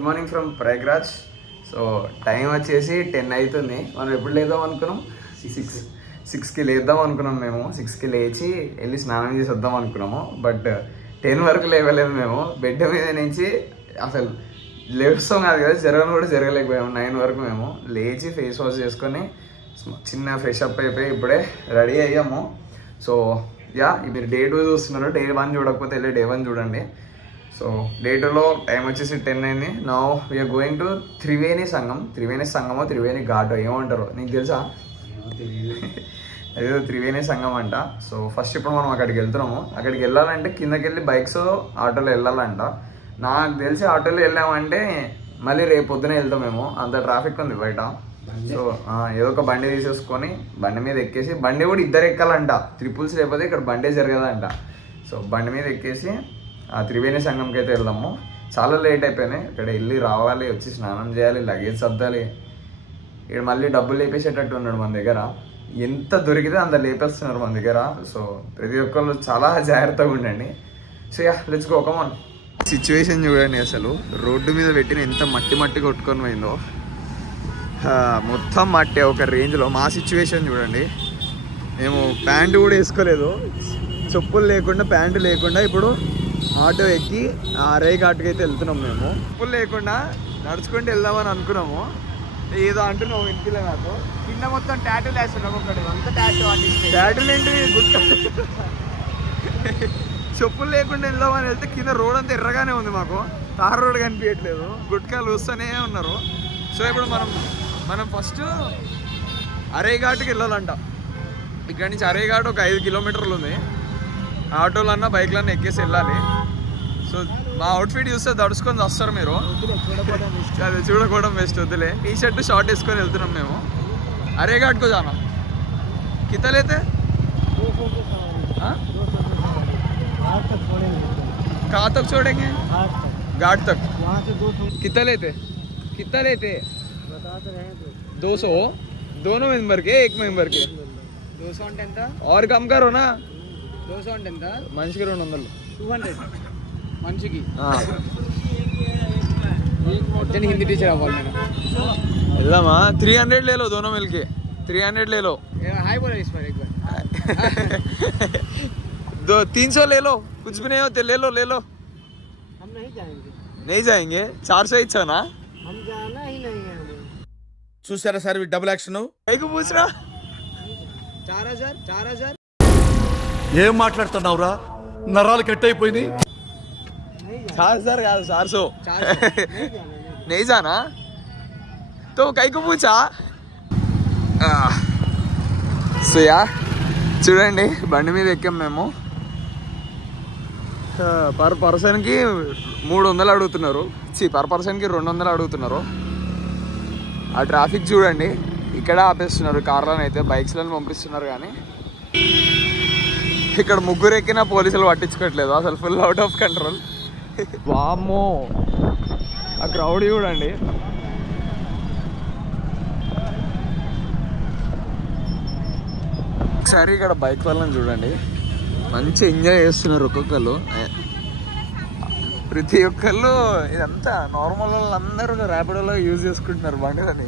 Good morning from Prayagraj. So time వచ్చేసి 10 అవుతుంది. మనం ఎప్పుడు లేద్దాం అనుకున్నాం, 6కి లేద్దాం అనుకున్నాం. మేము 6కి లేచి వెళ్ళి స్నానం చేసి వద్దాం అనుకున్నాము. బట్ 10 వరకు లేవలేదు. మేము బెడ్ మీద నుంచి అసలు లేస్తాం కాదు కదా, జరగను కూడా జరగలేకపోయాము. 9 వరకు మేము లేచి ఫేస్ వాష్ చేసుకొని చిన్న ఫ్రెష్ అప్ అయిపోయి ఇప్పుడే రెడీ అయ్యాము. సో మీరు డే 2 చూస్తున్నారు. డే 1 చూడకపోతే వెళ్ళి డే 1 చూడండి. సో డే 2లో టైం వచ్చేసి 10 అయింది. Now we're going to Triveni Sangam Triveni Ghat ఏమంటారు నీకు తెలుసా? అదేదో త్రివేణి సంగం అంట. సో ఫస్ట్ ఇప్పుడు మనం అక్కడికి వెళ్తున్నాము. అక్కడికి వెళ్ళాలంటే కిందకి వెళ్ళి బైక్స్ ఆటోలో వెళ్ళాలంట. నాకు తెలిసి ఆటోలో వెళ్ళామంటే మళ్ళీ రేపు పొద్దునే వెళ్తాం మేము. అంత ట్రాఫిక్ ఉంది బయట. సో ఏదో ఒక బండి తీసేసుకొని బండి మీద ఎక్కేసి, బండి కూడా ఇద్దరు ఎక్కాలంట, ట్రిపుల్స్ లేకపోతే ఇక్కడ బండే జరగదంట. సో బండి మీద ఎక్కేసి ఆ త్రివేణి సంగంకి అయితే వెళ్దాము. చాలా లేట్ అయిపోయినాయి. ఇక్కడ వెళ్ళి రావాలి, వచ్చి స్నానం చేయాలి, లగేజ్ సర్దాలి. ఇక్కడ మళ్ళీ డబ్బులు లేపేసేటట్టు ఉన్నాడు మన దగ్గర. ఎంత దొరికితే అంత లేపేస్తున్నారు మన దగ్గర. సో ప్రతి ఒక్కళ్ళు చాలా జాగ్రత్తగా ఉండండి. So let's go, come on. Situation చూడండి, అసలు రోడ్డు మీద పెట్టిన ఎంత మట్టి కొట్టుకొని పోయిందో. మొత్తం మట్టి ఒక రేంజ్లో. మా సిచ్యువేషన్ చూడండి, మేము ప్యాంటు కూడా వేసుకోలేదు, చెప్పులు లేకుండా ప్యాంటు లేకుండా ఇప్పుడు ఆటో ఎక్కి ఆర్ఐ ఘాట్కి అయితే వెళ్తున్నాం. మేము చెప్పులు లేకుండా నడుచుకుంటూ వెళ్దామని అనుకున్నాము. ఏదో అంటున్నాము ఇంటిలో. నాకు కింద మొత్తం టాటూలు వేస్తున్నాం. ఒకటి అంత టాటూలు ఏంటి, గుట్కా. చెప్పులు లేకుండా వెళ్దామని వెళ్తే కింద రోడ్ అంతా ఎర్రగానే ఉంది. మాకు తార్ రోడ్ కనిపించట్లేదు, గుట్కాలు వస్తూనే ఉన్నారు. సో ఇప్పుడు మనం ఫస్ట్ అరై ఘాట్కి వెళ్ళాలంట. ఇక్కడ నుంచి అరై ఘాట్ ఒక 5 కిలోమీటర్లు ఉంది. ఆటోలన్నా బైక్లన్నా ఎక్కేసి వెళ్ళాలి. సో మా అవుట్ఫిట్ చూస్తే దడుచుకొని వస్తారు మీరు. అది చూడకపోవడం బెస్ట్, వద్దులే. టీ షర్ట్ షార్ట్ వేసుకొని వెళ్తున్నాం మేము. అరై ఘాట్కు జానా కితలైతే कहाँ तक छोड़ेंगे? घाट तक। कितना लेते 200 दोनों मेंबर के, एक मेंबर के 200 అంటే ఎంత? और कम करो ना. 200 అంటే ఎంత? మనిషికి 200. 200 మనిషికి. నేను హిందీ టీచర్ అవ్వాలి నేను. వెళ్దామా? 300 ले लो दोनों मिलके. 300 ले लो. हाय बोलो इस पर एक बार. 300 ले लो, कुछ भी नहीं होते. ले लो हम नहीं जाएंगे 400 इच्छा ना, हम जाना ही नहीं है. చూసారా సార్ డబుల్ యాక్షన్. పైకి పూछరా 4000 ఏం మాట్లాడుతున్నావురా, నరాలు కట్ అయిపోయింది. 4000 కాదు 400. नहीं जाना तो కైకు పూచా. సో చూడండి, బండి మీద ఎక్కాం మేము. పర్ పర్సన్కి 300 అడుగుతున్నారు. పర్ పర్సన్కి 200 అడుగుతున్నారు. ఆ ట్రాఫిక్ చూడండి, ఇక్కడ ఆపేస్తున్నారు కార్లను అయితే, బైక్స్లను పంపిస్తున్నారు. కానీ ఇక్కడ ముగ్గురు ఎక్కినా పోలీసులు పట్టించుకోవట్లేదు. అసలు ఫుల్ అవుట్ ఆఫ్ కంట్రోల్. వామ్మో, ఆ క్రౌడ్ చూడండి. ఒకసారి ఇక్కడ బైక్ వాళ్ళని చూడండి, మంచి ఎంజాయ్ చేస్తున్నారు ఒక్కొక్కరు. ప్రతి ఒక్కళ్ళు ఇదంతా నార్మల్ వాళ్ళు అందరూ ర్యాపిడోలో యూజ్ చేసుకుంటున్నారు బండిలని.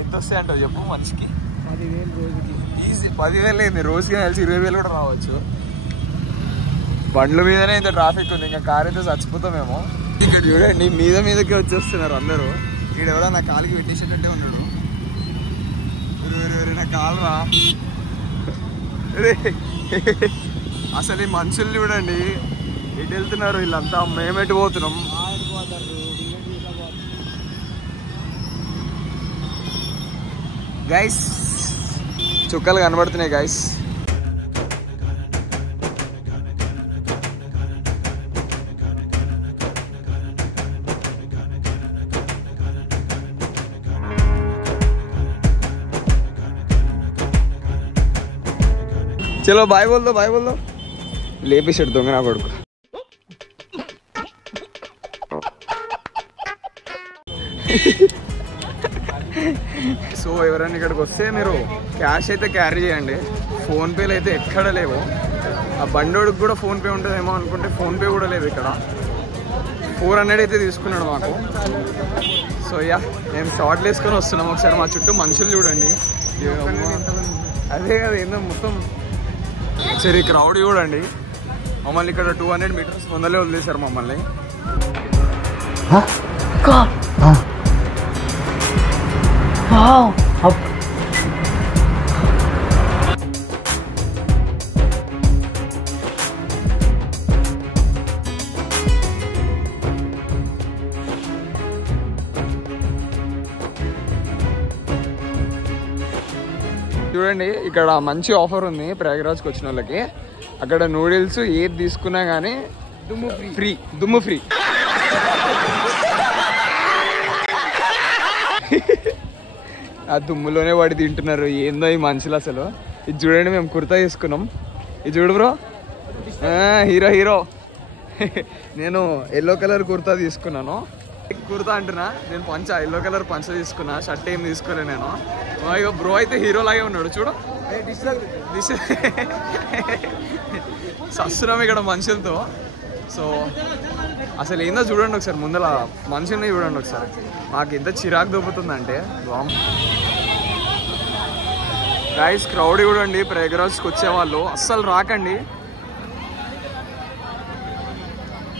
ఎంత వస్తాయి అంటావు చెప్పు మనిషికి? 10,000 రోజుకి. ఈజీ 10,000 అయింది. రోజుకి కలిసి 20,000 కూడా రావచ్చు. బండ్ల మీదనే ఇంత ట్రాఫిక్ ఉంది, ఇంకా కార్ అయితే చచ్చిపోతామేమో. ఇక్కడ చూడండి, మీదకే వచ్చేస్తున్నారు అందరూ. ఇక్కడ ఎవరో నా కాలికి పెట్టేసేటట్టే ఉన్నాడు. నా కాలు రా. అసలు ఈ మనుషుల్ని చూడండి, ఎటు వెళ్తున్నారు వీళ్ళంతా, మేమెటు పోతున్నాం. గైస్ చుక్కలు కనబడుతున్నాయి గైస్. చలో బాయ్ బోల్ దో. లేపేసాడు దొంగ నా కొడుకు. సో ఎవరైనా ఇక్కడికి వస్తే మీరు క్యాష్ అయితే క్యారీ చేయండి. ఫోన్పేలు అయితే ఎక్కడ లేవు. ఆ బండోడికి కూడా ఫోన్పే ఉంటుందేమో అనుకుంటే ఫోన్పే కూడా లేదు ఇక్కడ. 400 అయితే తీసుకున్నాడు మాకు. సో యా మేము షార్ట్లు వేసుకొని వస్తున్నాం. ఒకసారి మా చుట్టూ మనుషులు చూడండి. అదే కదా ఏందో మొత్తం. సరే క్రౌడ్ చూడండి. మమ్మల్ని ఇక్కడ 200 మీటర్స్ ముందలే వదిలేశారు మమ్మల్ని. చూడండి ఇక్కడ మంచి ఆఫర్ ఉంది ప్రయాగరాజ్కి వచ్చిన వాళ్ళకి. అక్కడ నూడిల్స్ ఏది తీసుకున్నా కానీ దుమ్ము ఫ్రీ. ఆ దుమ్ములోనే వాడి తింటున్నారు. ఏందో ఈ మనుషులు అసలు. ఇది చూడండి మేము కుర్తా తీసుకున్నాం. ఇది చూడు బ్రో, హీరో. నేను ఎల్లో కలర్ కుర్తా తీసుకున్నాను. కుర్తా అంటున్నా, నేను ఎల్లో కలర్ పంచ తీసుకున్నా. షర్ట్ ఏం తీసుకోలే నేను. ఇక బ్రో అయితే హీరో లాగే ఉన్నాడు చూడు. సస్తున్నాం ఇక్కడ మనుషులతో. సో అసలు ఏందో చూడండి ఒకసారి, ముందర మనుషుల్ని చూడండి ఒకసారి. మాకు ఎంత చిరాకు దొబ్బుతుందంటే. గైస్ క్రౌడ్ చూడండి. ప్రయాగరాజ్కి వచ్చేవాళ్ళు అస్సలు రాకండి.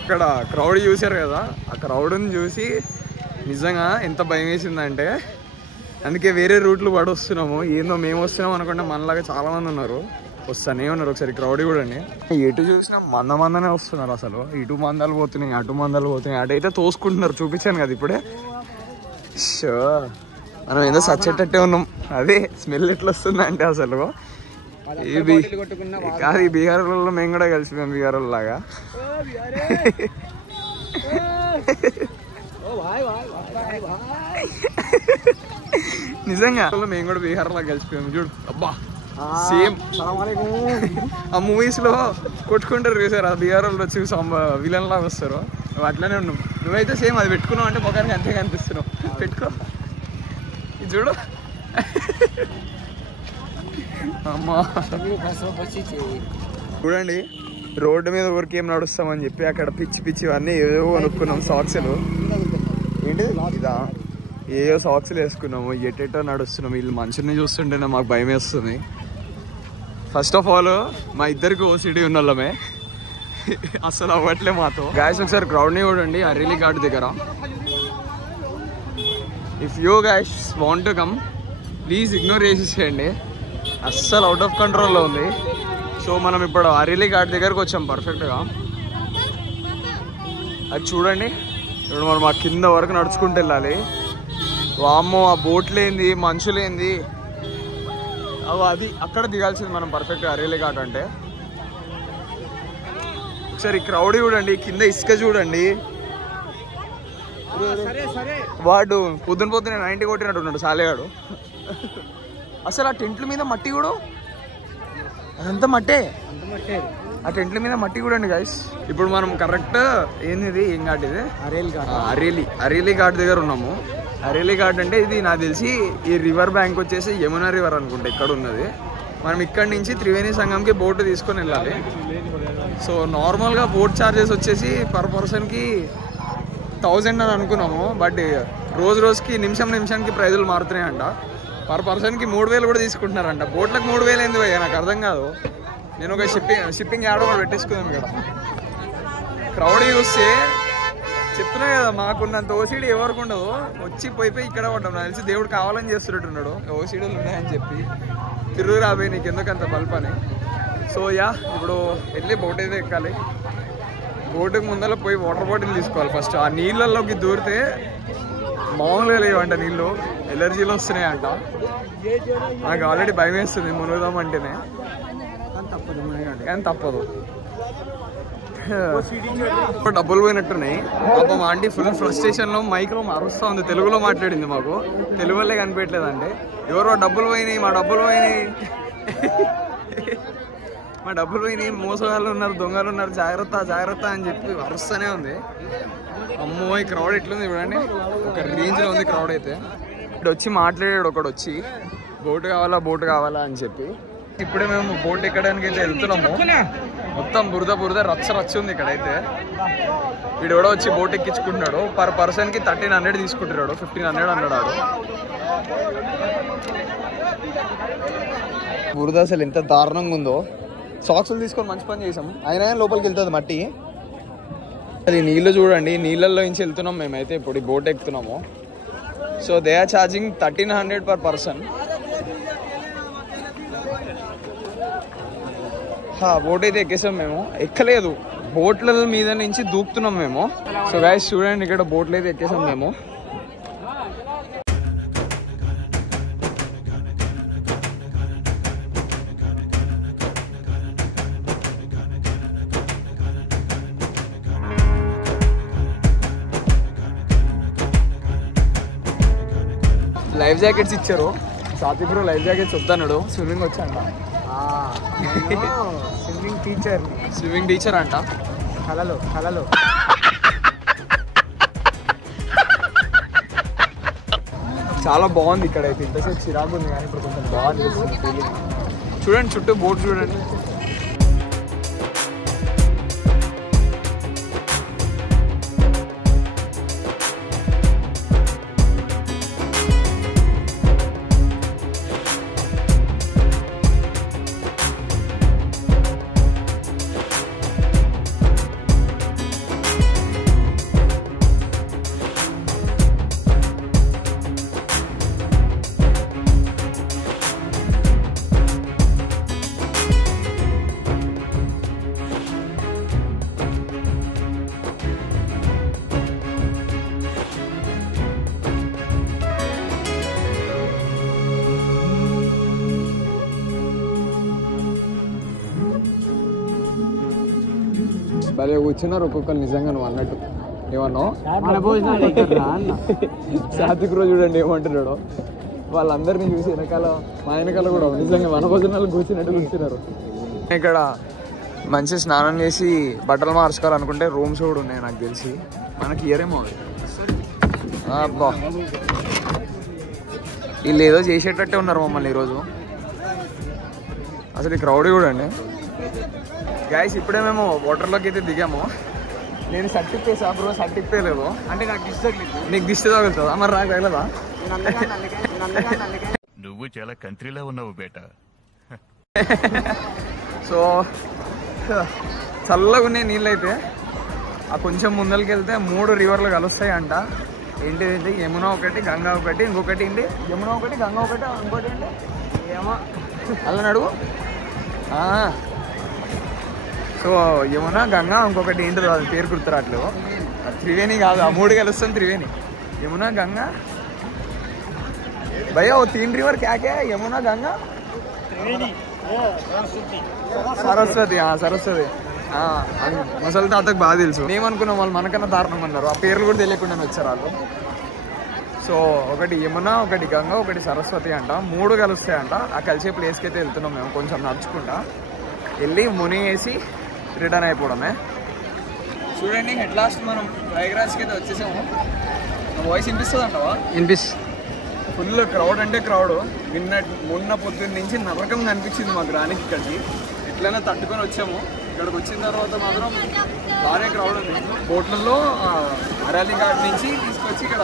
ఇక్కడ క్రౌడ్ చూసారు కదా, ఆ క్రౌడ్ని చూసి నిజంగా ఎంత భయం వేసిందంటే అందుకే వేరే రూట్లు పడి వస్తున్నాము. ఏందో మేము వస్తున్నాం అనుకుంటే మనలాగా చాలా మంది ఉన్నారు, వస్తానే ఉన్నారు. ఒకసారి క్రౌడ్ చూడండి. ఎటు చూసినా మందనే వస్తున్నారు. అసలు ఇటు మందాలు పోతున్నాయి, అటు మందాలు పోతున్నాయి. అటైతే తోసుకుంటున్నారు. చూపించాను కదా ఇప్పుడే. షో మనం ఏదో సచ్చేటట్టే ఉన్నాం. అదే స్మెల్ ఎట్లా వస్తుంది అంటే అసలు కాదు. ఈ బీహార్ వాళ్ళలో మేము కూడా కలిసిపోయాం బీహార్ వాళ్ళలాగా. నిజంగా మేము కూడా బీహార్ లాగా కలిసిపోయాము చూడు. అబ్బా సేమ్ ఆ మూవీస్ లో కొట్టుకుంటారు చూసారు, ఆ బీహార్ వాళ్ళు వచ్చి విలన్ లాగా వస్తారు. అట్లానే ఉన్నాం. నువ్వైతే సేమ్ అది పెట్టుకున్నావు అంటే ముఖానికి అంతే కనిపిస్తున్నావు. పెట్టుకో ఇది చూడు. అమ్మా చూడండి, రోడ్డు మీద ఊరికి ఏం నడుస్తామని చెప్పి అక్కడ పిచ్చి అన్నీ ఏవో కొనుక్కున్నాం. సాక్స్లు ఏంటి ఇదా, ఏవో సాక్స్లు వేసుకున్నాము. ఎటెటో నడుస్తున్నాము. వీళ్ళు మనుషుల్ని చూస్తుంటేనే మాకు భయం వేస్తుంది. ఫస్ట్ ఆఫ్ ఆల్ మా ఇద్దరికి ఓసిడి ఉన్న వాళ్ళమే, అస్సలు అవ్వట్లే మాతో. గాయస్ ఒకసారి క్రౌడ్ని చూడండి అరేలి ఘాట్ దగ్గర. If you guys want to come please ignore చేసేసేయండి. అస్సలు అవుట్ ఆఫ్ కంట్రోల్లో ఉంది. సో మనం ఇప్పుడు అరేలి ఘాట్ దగ్గరకు వచ్చాం పర్ఫెక్ట్గా. అది చూడండి. ఇప్పుడు మనం ఆ కింద వరకు నడుచుకుంటూ వెళ్ళాలి. వామ్మో ఆ బోట్లేంది, మనుషులేంది, అది అక్కడ దిగాల్సింది మనం పర్ఫెక్ట్గా అరేలి ఘాట్ అంటే. ఒకసారి క్రౌడ్ చూడండి, కింద ఇసుక చూడండి. వాడు పొద్దున 90 కొట్టినట్టున్నాడు సాలేగాడు. అసలు ఆ టెంట్ల మీద మట్టి కూడా, అదంతా మట్టే. ఆ టెంట్ల మీద మట్టి కూడా అండి గైస్. ఇప్పుడు మనం కరెక్ట్ ఏంది ఏం ఘాట్ ఇది, అరేలి ఘాట్ దగ్గర ఉన్నాము. అరేలి ఘాట్ అంటే ఇది నాకు తెలిసి ఈ రివర్ బ్యాంక్ వచ్చేసి యమునా రివర్ అనుకుంటా ఇక్కడ ఉన్నది. మనం ఇక్కడ నుంచి త్రివేణి సంగంకి బోట్ తీసుకొని వెళ్ళాలి. సో నార్మల్గా బోట్ ఛార్జెస్ వచ్చేసి పర్ పర్సన్కి 1000 అని అనుకున్నాము. బట్ రోజుకి నిమిషానికి ప్రైజులు మారుతున్నాయంట. పర్ పర్సన్కి 3000 కూడా తీసుకుంటున్నారంట. బోట్లకు 3000 ఎందుకు అయ్యా నాకు అర్థం కాదు. నేను ఒక షిప్పింగ్ యాడ్ కూడా పెట్టేసుకున్నాను ఇక్కడ. క్రౌడ్ చూస్తే చెప్తున్నా కదా, మాకున్నంత ఓసీడీ ఎవరికి ఉండదు. వచ్చి పోయి ఇక్కడ పడ్డాం. నాకు తెలిసి దేవుడు కావాలని చేస్తున్నట్టున్నాడు, ఓసీడీలు ఉన్నాయని చెప్పి. తిరుగు రాబోయి నీకు ఎందుకంత బల్ప్ అని. సో యా ఇప్పుడు వెళ్ళి బోట్ అయితే ఎక్కాలి. బోటుకు ముందర పోయి వాటర్ బాటిల్ తీసుకోవాలి ఫస్ట్. ఆ నీళ్ళల్లోకి దూరితే మామూలుగా లేవంట నీళ్ళు, ఎలర్జీలు వస్తున్నాయంట. నాకు ఆల్రెడీ భయం వేస్తుంది మునుగుదామంటేనే, కానీ తప్పదు. డబ్బులు పోయినట్టున్నాయి పాపం. ఆంటీ ఫుల్ ఫ్రస్ట్రేషన్లో మైక్లో అరుస్తూ ఉంది. తెలుగులో మాట్లాడింది. మాకు తెలుగులో కనిపించలేదంటే ఎవరో డబ్బులు పోయినాయి, మా డబ్బులు పోయినాయి, మోసగాళ్ళు ఉన్నారు, దొంగలు ఉన్నారు, జాగ్రత్త అని చెప్పి అరుస్తూనే ఉంది. అమ్మో ఈ క్రౌడ్ ఎట్లుంది చూడండి, ఒక రేంజ్లో ఉంది క్రౌడ్ అయితే. ఇప్పుడు వచ్చి మాట్లాడాడు ఒకడు వచ్చి, బోటు కావాలా అని చెప్పి. ఇప్పుడే మేము బోట్ ఎక్కడానికి అయితే వెళ్తున్నాము. మొత్తం బురద బురద రచ్చ ఉంది ఇక్కడైతే. వీడు కూడా వచ్చి బోట్ ఎక్కించుకుంటున్నాడు. పర్ పర్సన్కి 1300 తీసుకుంటున్నాడు, 1500 అన్నాడు. బురద అసలు ఎంత దారుణంగా ఉందో. సాక్స్లు తీసుకొని మంచి పని చేసాం, అయినా లోపలికి వెళ్తుంది మట్టి. అది నీళ్ళు చూడండి, నీళ్ళల్లో నుంచి వెళ్తున్నాం మేమైతే. ఇప్పుడు ఈ బోట్ ఎక్కుతున్నాము. So they are charging 1300 per person. Boat అయితే ఎక్కేసాం మేము. ఎక్కలేదు, బోట్ల మీద నుంచి దూకుతున్నాం మేము. సో గైస్ చూడండి, ఇక్కడ బోట్లు అయితే ఎక్కేసాం మేము. లైఫ్ జాకెట్స్ ఇచ్చారు. సాత్విక్ బ్రో లైఫ్ జాకెట్స్ వద్దన్నాడు, స్విమ్మింగ్ వచ్చాంట. స్విమ్మింగ్ టీచర్ అంట. కళలో చాలా బాగుంది ఇక్కడైతే. ఇంతసేపు చిరాకు ఉంది కానీ ఇప్పుడు కొంచెం బాగుంది ఫీలింగ్. చూడండి చుట్టూ బోట్ చూడండి. భలే కూర్చున్నారు ఒక్కొక్కరు. నిజంగా నువ్వు అన్నట్టు ఏమన్నావు. సాత్విక్ రోజు చూడండి ఏమంటున్నాడు. వాళ్ళందరినీ చూసి వెనకాల మా వెనకాల కూడా నిజంగా మన భోజనాలు కూర్చున్నట్టు కూర్చున్నారు. ఇక్కడ మంచి స్నానం చేసి బట్టలు మార్చుకోవాలనుకుంటే రూమ్స్ కూడా ఉన్నాయి నాకు తెలిసి. మనకి ఇయరేమో అబ్బా, వీళ్ళు ఏదో చేసేటట్టే ఉన్నారు మమ్మల్ని ఈరోజు. అసలు ఈ క్రౌడ్ చూడండి గైస్. ఇప్పుడే మేము వాటర్లోకి అయితే దిగాము. నేను షర్ట్ ఇప్పేసా బ్రో, షర్ట్ ఇప్పేయలేదు అంటే నాకు దిష్టి తగిలింది. నీకు దిష్టి తగులుతుందా? మరి నాకు తగలదా? నువ్వు చాలా కంట్రీలో ఉన్నావు బేటా. సో చల్లగా ఉన్నాయి నీళ్ళు అయితే. ఆ కొంచెం ముందరికి వెళ్తే 3 రివర్లు కలుస్తాయి అంట. ఏంటి యమున ఒకటి, గంగా ఒకటి, ఇంకొకటి ఏంటి యమున ఒకటి, గంగా ఒకటి, ఇంకోటి ఏంటి ఏమో అలా అడుగు. సో యమున, గంగా, ఇంకొకటి ఏంటో అది పేరు గుర్తురాట్లేదు. త్రివేణి కాదు, ఆ 3 కలుస్తాం త్రివేణి. యమున, గంగా, భయ్యా ఓ 3 रिवर क्या क्या है? यमुना, गंगा, సరస్వతి. సరస్వతి ముసలి తాతకు బాగా తెలుసు. ఏమనుకున్నాం వాళ్ళు మనకన్నా దారుణం అన్నారు. ఆ పేర్లు కూడా తెలియకుండా వచ్చారు వాళ్ళు. సో ఒకటి యమున, ఒకటి గంగా, ఒకటి సరస్వతి అంట. 3 కలుస్తాయంట. ఆ కలిసే ప్లేస్కి అయితే వెళ్తున్నాం మేము. కొంచెం నడుచుకుంటా వెళ్ళి ముని వేసి రిటర్న్ అయిపోవడమే. చూడండి హెడ్ లాస్ట్ మనం ప్రయాగ్రాజ్కి అయితే వచ్చేసాము. వాయిస్ వినిపిస్తుంది అంటవా? ఫుల్ క్రౌడ్ అంటే క్రౌడ్. మొన్న పొద్దున్న నుంచి నరకం కనిపించింది మాకు రానికి ఇక్కడికి. ఎట్లయినా తట్టుకొని వచ్చాము. ఇక్కడికి వచ్చిన తర్వాత మాత్రం బాగానే క్రౌడ్ ఉంది. బోట్లలో అరాలి ఘాట్ నుంచి తీసుకొచ్చి ఇక్కడ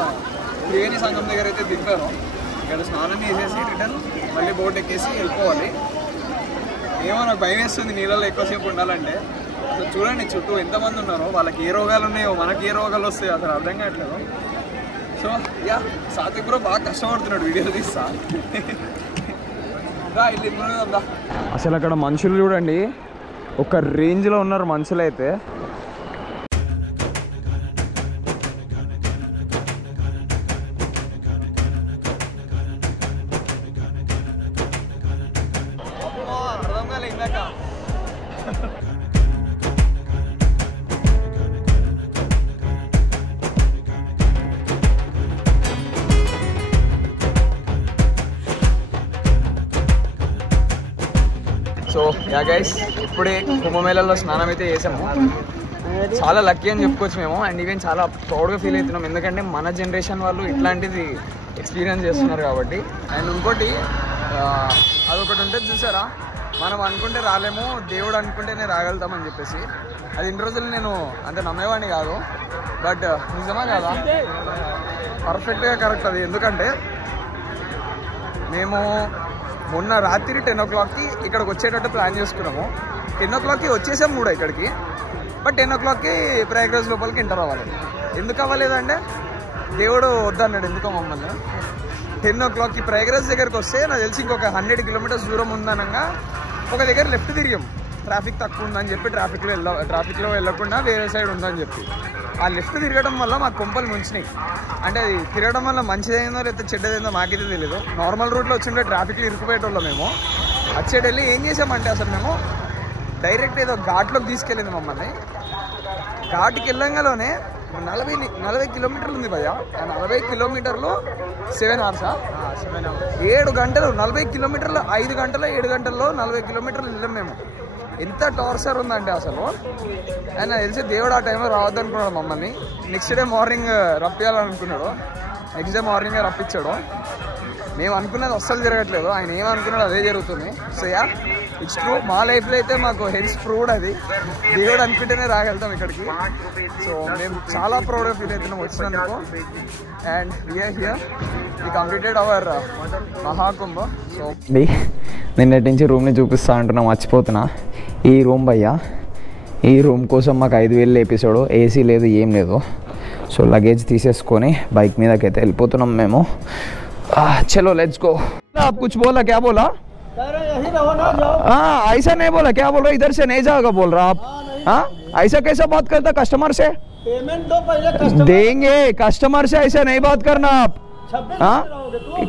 త్రివేణి సంఘం దగ్గర అయితే దింపారు. ఇక్కడ స్నానం చేసేసి రిటర్న్ మళ్ళీ బోట్ ఎక్కేసి వెళ్ళిపోవాలి. ఏమో నాకు భయం వేస్తుంది నీళ్ళలో ఎక్కువసేపు ఉండాలంటే. అసలు చూడండి చుట్టూ ఎంతమంది ఉన్నారో. వాళ్ళకి ఏ రోగాలు ఉన్నాయో మనకి ఏ రోగాలు వస్తాయో అసలు అర్థం కావట్లేదు. సో యా సాత్విక్ బ్రో బాగా కష్టపడుతున్నాడు వీడియో తీస్తా. అసలు అక్కడ మనుషులు చూడండి ఒక రేంజ్లో ఉన్నారు మనుషులు అయితే. సో యా గైస్ ఇప్పుడే కుంభమేళలో స్నానం అయితే చేసాము. చాలా లక్కీ అని చెప్పుకోవచ్చు మేము. అండ్ ఈవెన్ చాలా ప్రౌడ్గా ఫీల్ అవుతున్నాం. ఎందుకంటే మన జనరేషన్ వాళ్ళు ఇట్లాంటిది ఎక్స్పీరియన్స్ చేస్తున్నారు కాబట్టి. అండ్ ఇంకోటి అదొకటి ఉంటుంది చూసారా, మనం అనుకుంటే రాలేము, దేవుడు అనుకుంటేనే రాగలుగుతామని చెప్పేసి. అది ఇన్ని రోజులు నేను అంత నమ్మేవాడిని కాదు, బట్ నిజమా కదా, పర్ఫెక్ట్గా కరెక్ట్ అది. ఎందుకంటే మేము మొన్న రాత్రి 10 o'clockకి ఇక్కడికి వచ్చేటట్టు ప్లాన్ చేసుకున్నాము. 10 o'clockకి వచ్చేసాము కూడా ఇక్కడికి, బట్ 10 o'clockకి ప్రయాగ్రాజ్ లోపలికి ఎంటర్ అవ్వాలి. ఎందుకు అవ్వలేదంటే దేవుడు వద్దన్నాడు ఎందుకో మమ్మల్ని. 10 o'clockకి ప్రయాగ్రాజ్ దగ్గరికి వస్తే నాకు తెలిసి ఇంకొక 100 kilometers దూరం ఉందనగా ఒక దగ్గర లెఫ్ట్ తిరిగాం, ట్రాఫిక్ తక్కువ ఉందని చెప్పి. ట్రాఫిక్లో వెళ్ళకుండా వేరే సైడ్ ఉందని చెప్పి ఆ లెఫ్ట్ తిరగడం వల్ల మాకు కొంపలు ముంచినాయి. అంటే అది తిరగడం వల్ల మంచిదైందో లేకపోతే చెడ్డదైందో మాకైతే తెలియదు. నార్మల్ రూట్లో వచ్చిండే ట్రాఫిక్లో ఇరుక్కుపోయేటోళ్ళం మేము. అచ్చేటి వెళ్ళి ఏం చేసామంటే అసలు మేము డైరెక్ట్ ఏదో ఘాట్లోకి తీసుకెళ్ళింది మమ్మల్ని. ఘాట్కి వెళ్ళంగానే 40 kilometers ఉంది భయ్యా. ఆ 40 kilometers 7 hours, 7 గంటలు 40 kilometers, 5 గంటలు 7 గంటల్లో 40 kilometers వెళ్ళాం మేము. ఎంత టార్చర్ ఉందంటే అసలు. ఆయన తెలిసి దేవుడు ఆ టైంలో రావద్దు అనుకున్నాడు మమ్మల్ని. నెక్స్ట్ డే మార్నింగ్ రప్పించాలనుకున్నాడు, నెక్స్ట్ డే మార్నింగే రప్పించాడు. మేము అనుకున్నది అస్సలు జరగట్లేదు, ఆయన ఏమనుకున్నాడు అదే జరుగుతుంది. So yeah, it's true. మా లైఫ్లో అయితే మాకు హెల్స్ ప్రూవ్డ్ అది. దేవుడు అనుకుంటేనే రాగలుగుతాం ఇక్కడికి. సో మేము చాలా ప్రౌడ్గా ఫీల్ అవుతున్నాం వచ్చినందుకు. And we're here, we completed our Mahakumbh. So నిన్నటి నుంచి రూమ్ని చూపిస్తా అంటున్నా, మర్చిపోతున్నా. ఈ రూమ్ భయ్యా, ఈ రూమ్ కోసం మాకు 5,000 లేపేసాడు. ఏసీ లేదు, ఏం లేదు. సో లగేజ్ తీసేసుకొని బైక్ మీదకైతే వెళ్ళిపోతున్నాం మేము. चलो लेट्स गो. आप कुछ बोला, क्या बोला? यही रहो ना, जाओ. हाँ, ऐसा नहीं बोला, क्या बोल रहा, इधर से नहीं जाएगा बोल रहा आप. हाँ, ऐसा कैसा बात करता कस्टमर से? पेमेंट दो पहले, कस्टमर देंगे, कस्टमर से ऐसा नहीं बात करना आप. हाँ,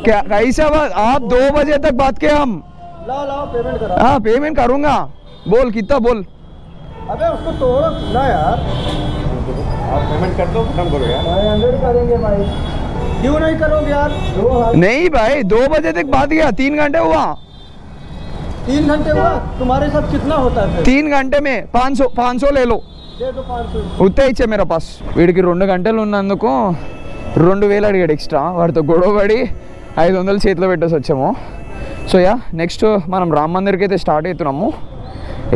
क्या ऐसा बात? आप 2 बजे तक बात किए हम. लाओ पेमेंट करा. हाँ, पेमेंट करूँगा. बोल कितना बोल. अबे उसको तोड़ो ना यार. आप पेमेंट कर दो, खत्म करो यार. 500 करेंगे भाई. क्यों नहीं करोगे यार? नहीं भाई, 2 बजे तक बात किया, 3 घंटे हुआ. 3 घंटे हुआ? तुम्हारे साथ कितना होता है? 3 घंटे में 500 ले लो. दे दो 500. ఉత్తే ఇచ్చే మేరా పాస్. వీడికి 2 గంటలు ఉన్నందుకు 2,000 అడిగాడు ఎక్స్ట్రా. వాడితో గొడవపడి 500 చేతిలో పెట్టేసి వచ్చాము. సో యా, నెక్స్ట్ మనం రామ్ మందిర్కి అయితే స్టార్ట్ అవుతున్నాము.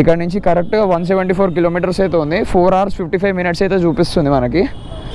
ఇక్కడ నుంచి కరెక్ట్గా 174 kilometers అయితే ఉంది. 4 hours 55 minutes అయితే చూపిస్తుంది మనకి.